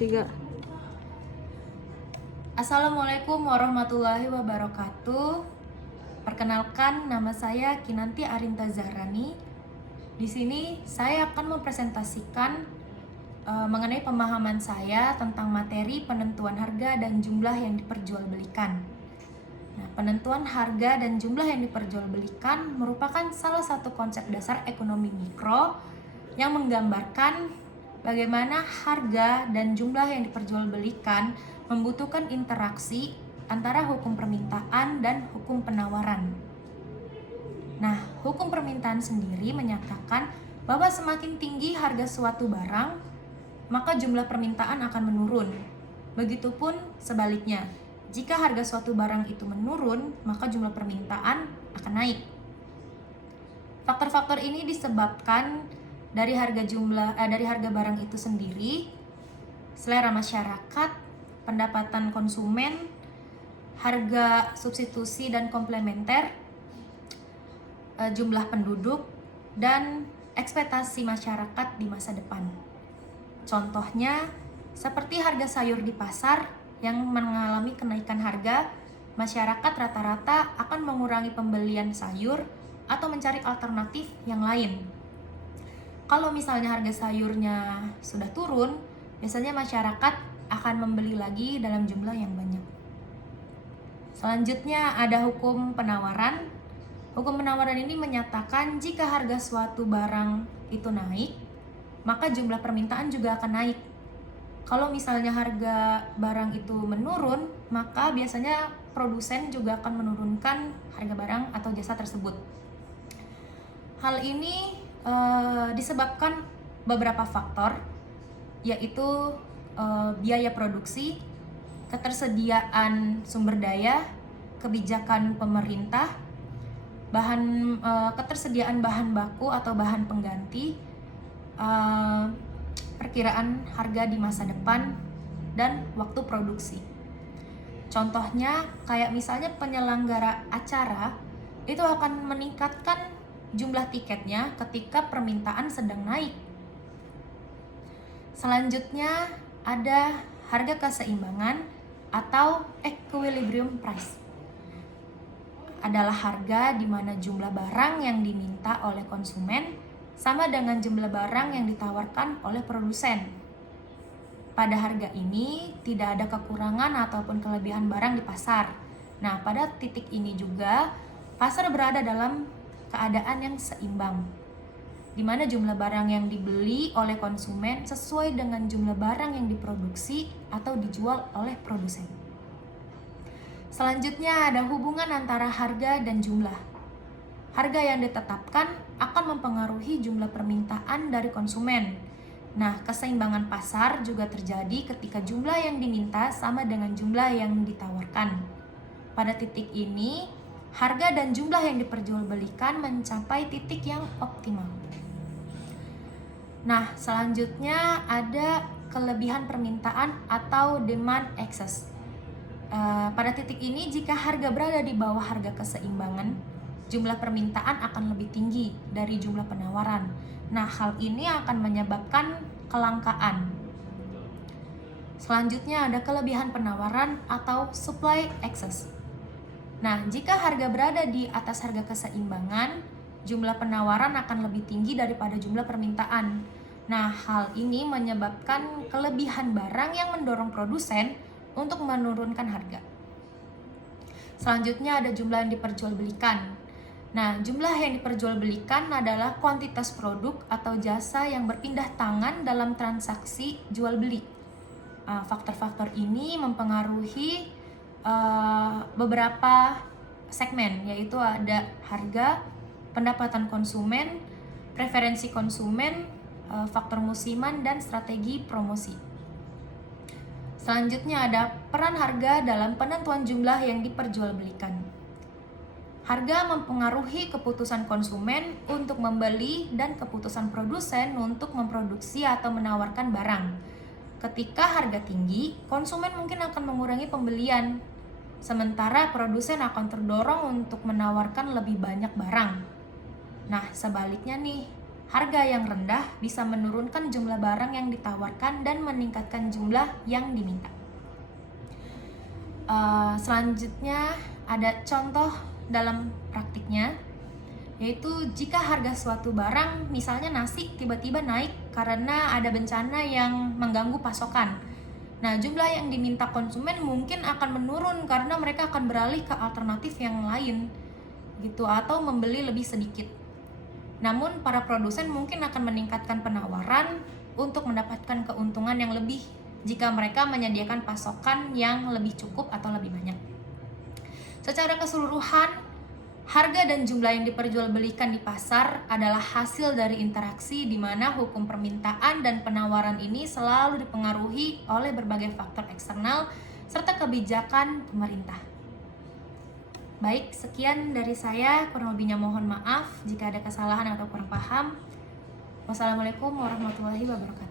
3. Assalamualaikum warahmatullahi wabarakatuh. Perkenalkan, nama saya Kinanti Arinta Zahrani. Di sini saya akan mempresentasikan mengenai pemahaman saya tentang materi penentuan harga dan jumlah yang diperjualbelikan. Nah, penentuan harga dan jumlah yang diperjualbelikan merupakan salah satu konsep dasar ekonomi mikro yang menggambarkan bagaimana harga dan jumlah yang diperjualbelikan membutuhkan interaksi antara hukum permintaan dan hukum penawaran. Nah, hukum permintaan sendiri menyatakan bahwa semakin tinggi harga suatu barang, maka jumlah permintaan akan menurun. Begitupun sebaliknya, jika harga suatu barang itu menurun, maka jumlah permintaan akan naik. Faktor-faktor ini disebabkan dari harga barang itu sendiri, selera masyarakat, pendapatan konsumen, harga substitusi dan komplementer, jumlah penduduk, dan ekspektasi masyarakat di masa depan. Contohnya, seperti harga sayur di pasar yang mengalami kenaikan harga, masyarakat rata-rata akan mengurangi pembelian sayur atau mencari alternatif yang lain. Kalau misalnya harga sayurnya sudah turun, biasanya masyarakat akan membeli lagi dalam jumlah yang banyak. Selanjutnya ada hukum penawaran. Hukum penawaran ini menyatakan jika harga suatu barang itu naik, maka jumlah permintaan juga akan naik. Kalau misalnya harga barang itu menurun, maka biasanya produsen juga akan menurunkan harga barang atau jasa tersebut. Hal ini disebabkan beberapa faktor, yaitu biaya produksi, ketersediaan sumber daya, kebijakan pemerintah, ketersediaan bahan baku atau bahan pengganti, perkiraan harga di masa depan, dan waktu produksi. Contohnya kayak misalnya penyelenggara acara itu akan meningkatkan jumlah tiketnya ketika permintaan sedang naik. Selanjutnya ada harga keseimbangan atau equilibrium price. Adalah harga di mana jumlah barang yang diminta oleh konsumen sama dengan jumlah barang yang ditawarkan oleh produsen. Pada harga ini tidak ada kekurangan ataupun kelebihan barang di pasar. Nah, pada titik ini juga pasar berada dalam keadaan yang seimbang, di mana jumlah barang yang dibeli oleh konsumen sesuai dengan jumlah barang yang diproduksi atau dijual oleh produsen. Selanjutnya ada hubungan antara harga dan jumlah. Harga yang ditetapkan akan mempengaruhi jumlah permintaan dari konsumen. Nah, keseimbangan pasar juga terjadi ketika jumlah yang diminta sama dengan jumlah yang ditawarkan. Pada titik ini, harga dan jumlah yang diperjualbelikan mencapai titik yang optimal. Nah, selanjutnya ada kelebihan permintaan atau demand excess. Pada titik ini, jika harga berada di bawah harga keseimbangan, jumlah permintaan akan lebih tinggi dari jumlah penawaran. Nah, hal ini akan menyebabkan kelangkaan. Selanjutnya ada kelebihan penawaran atau supply excess. Nah, jika harga berada di atas harga keseimbangan, jumlah penawaran akan lebih tinggi daripada jumlah permintaan. Nah, hal ini menyebabkan kelebihan barang yang mendorong produsen untuk menurunkan harga. Selanjutnya ada jumlah yang diperjualbelikan. Nah, jumlah yang diperjualbelikan adalah kuantitas produk atau jasa yang berpindah tangan dalam transaksi jual beli. Faktor-faktor ini mempengaruhi beberapa segmen, yaitu ada harga, pendapatan konsumen, preferensi konsumen, faktor musiman, dan strategi promosi. Selanjutnya ada peran harga dalam penentuan jumlah yang diperjualbelikan. Harga mempengaruhi keputusan konsumen untuk membeli dan keputusan produsen untuk memproduksi atau menawarkan barang. Ketika harga tinggi, konsumen mungkin akan mengurangi pembelian, sementara produsen akan terdorong untuk menawarkan lebih banyak barang. Nah, sebaliknya nih, Harga yang rendah bisa menurunkan jumlah barang yang ditawarkan dan meningkatkan jumlah yang diminta. Selanjutnya ada contoh dalam praktiknya, yaitu jika harga suatu barang, misalnya nasi, tiba-tiba naik karena ada bencana yang mengganggu pasokan. Nah, jumlah yang diminta konsumen mungkin akan menurun karena mereka akan beralih ke alternatif yang lain gitu, atau membeli lebih sedikit. Namun para produsen mungkin akan meningkatkan penawaran untuk mendapatkan keuntungan yang lebih jika mereka menyediakan pasokan yang lebih cukup atau lebih banyak. Secara keseluruhan, harga dan jumlah yang diperjualbelikan di pasar adalah hasil dari interaksi di mana hukum permintaan dan penawaran ini selalu dipengaruhi oleh berbagai faktor eksternal serta kebijakan pemerintah. Baik, sekian dari saya. Kurang lebihnya mohon maaf jika ada kesalahan atau kurang paham. Wassalamualaikum warahmatullahi wabarakatuh.